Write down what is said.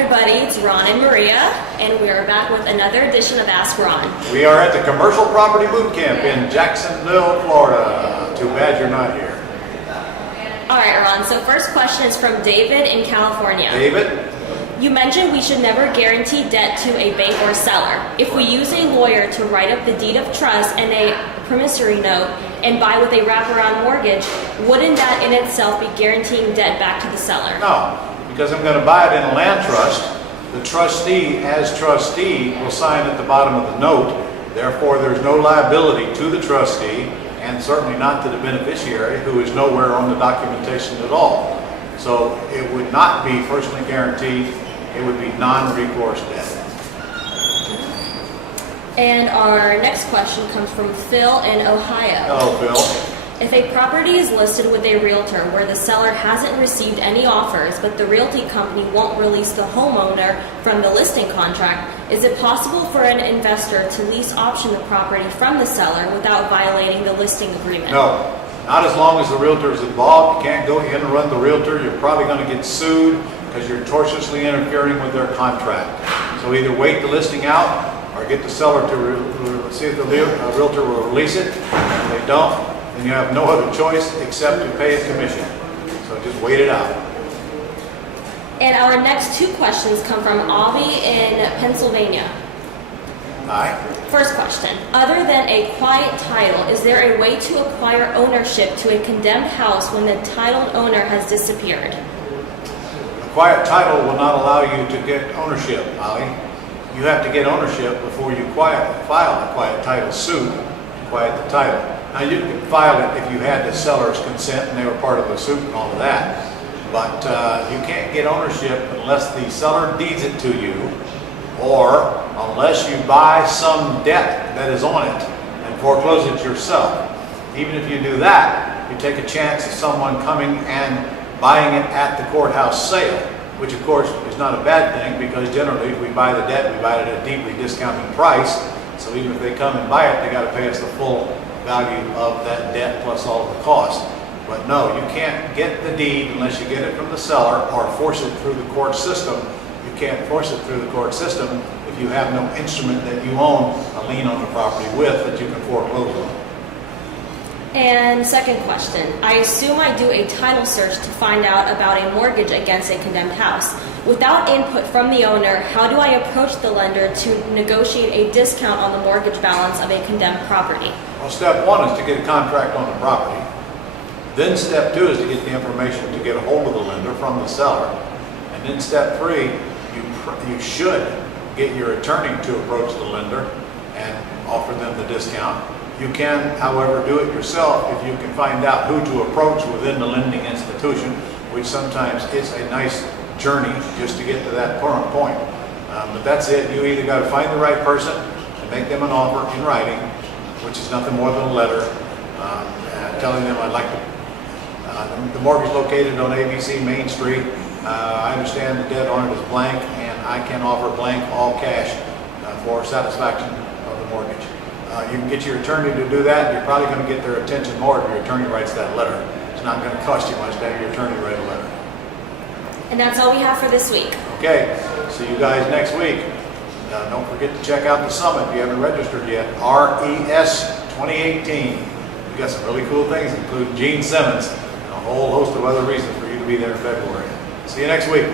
everybody, it's Ron and Maria, and we are back with another edition of Ask Ron. We are at the Commercial Property Boot Camp in Jacksonville, Florida. Too bad you're not here. Alright, Ron, so first question is from David in California. David? You mentioned we should never guarantee debt to a bank or seller. If we use a lawyer to write up the deed of trust and a promissory note and buy with a wraparound mortgage, wouldn't that in itself be guaranteeing debt back to the seller? No, because I'm going to buy it in a land trust. The trustee, as trustee, will sign at the bottom of the note. Therefore, there's no liability to the trustee and certainly not to the beneficiary, who is nowhere on the documentation at all. So it would not be personally guaranteed. It would be non-recourse debt. And our next question comes from Phil in Ohio. Hello, Phil. If a property is listed with a realtor where the seller hasn't received any offers, but the realty company won't release the homeowner from the listing contract, is it possible for an investor to lease option the property from the seller without violating the listing agreement? No, not as long as the realtor is involved. You can't go in and run the realtor. You're probably going to get sued because you're tortiously interfering with their contract. So either wait the listing out or get the seller to see if the realtor will release it. If they don't, then you have no other choice except to pay a commission. So just wait it out. And our next two questions come from Aubby in Pennsylvania. Aye. First question, other than a quiet title, is there a way to acquire ownership to a condemned house when the titled owner has disappeared? A quiet title will not allow you to get ownership, Molly. You have to get ownership before you file a quiet title suit to quiet the title. Now you can file it if you had the seller's consent and they were part of the suit and all of that. But you can't get ownership unless the seller deeds it to you, or unless you buy some debt that is on it and foreclose it yourself. Even if you do that, you take a chance of someone coming and buying it at the courthouse sale, which of course is not a bad thing, because generally if we buy the debt, we buy it at a deeply discounted price. So even if they come and buy it, they got to pay us the full value of that debt plus all of the cost. But no, you can't get the deed unless you get it from the seller or force it through the court system. You can't force it through the court system if you have no instrument that you own a lien on the property with that you can foreclose on. And second question, I assume I do a title search to find out about a mortgage against a condemned house. Without input from the owner, how do I approach the lender to negotiate a discount on the mortgage balance of a condemned property? Well, step one is to get a contract on the property. Then step two is to get the information to get a hold of the lender from the seller. And then step three, you should get your attorney to approach the lender and offer them the discount. You can, however, do it yourself if you can find out who to approach within the lending institution, which sometimes is a nice journey just to get to that point. But that's it. You either got to find the right person and make them an offer in writing, which is nothing more than a letter, telling them I'd like to, the mortgage located on ABC Main Street. I understand the debt on it is blank, and I can offer blank all cash for satisfaction of the mortgage. You can get your attorney to do that. You're probably going to get their attention more if your attorney writes that letter. It's not going to cost you much to have your attorney write a letter. And that's all we have for this week. Okay, see you guys next week. Don't forget to check out the summit if you haven't registered yet. RES 2018. We got some really cool things, including Gene Simmons and a whole host of other reasons for you to be there in February. See you next week.